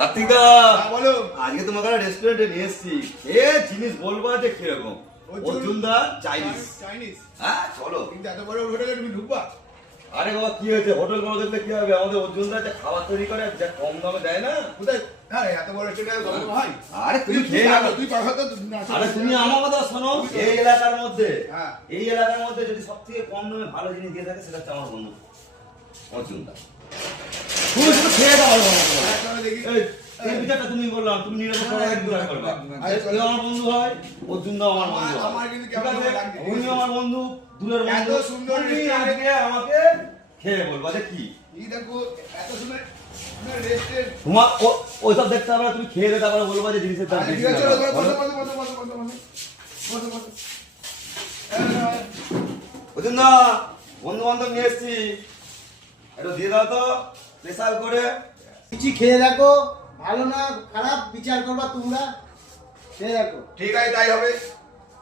কার্তিকদা বলো। আজকে তোমাকে রেস্টুরেন্টে নিয়ে এসেছি এ জিনিস বলবো যে কিরকম অর্জুনদা চাইনিজ চাইনিজ। হ্যাঁ চলো। কিন্তু এত বড় হোটেলে তুমি ঢুকবা? আরে বাবা কি হয়েছে হোটেল বড় দেখলে কি হবে আমাদের অর্জুনদা যে খাবার তৈরি করে যা কম দামে দেয় না। কোথায়? হ্যাঁ এত বড় হোটেলে গল্প হয়। আরে তুমি তুই খেয়ে নাও। তুই পাখা তো আরে তুমি আমার কথা শোনো এই এলাকার মধ্যে হ্যাঁ। এই এলাকার মধ্যে যদি সবথেকে কম দামে ভালো জিনিস দিয়ে থাকে সেটা হচ্ছে আমার বন্ধু অর্জুনদা। তুমি শুধু খেয়ে দাও দেখি। এই বিচারটা তুমি বললাম তুমি নিরাপদ বিচার করবা। আরে তুই আমার বন্ধু হয় অর্জুনদা আমার বন্ধু হয়। আমার কিন্তু ঠিক কেমন আছে লাগছে? উনি আমার বন্ধু দূরের এত বন্ধু সুন্দর তুমি restaurant। আজকে আমাকে খেয়ে বলবা যে কি এই দেখো এত সুন্দর রেস্টুরেন্ট। তোমার ওইসব দেখতে হবে না, তুমি খেয়ে দিয়ে তারপরে বলবা যে জিনিসের দাম আরে বেশি ঠিক আছে চলো বলো। বসো বসো বসো বসো বসো বসো বসো। অর্জুনদা বন্ধু বান্ধব নিয়ে এসছি একটু দিয়ে দাও তো স্পেশাল করে। কিছু খেয়ে দেখো, ভালো না খারাপ বিচার করবা তোমরা। খেয়ে দেখো। ঠিক আছে তাই হবে।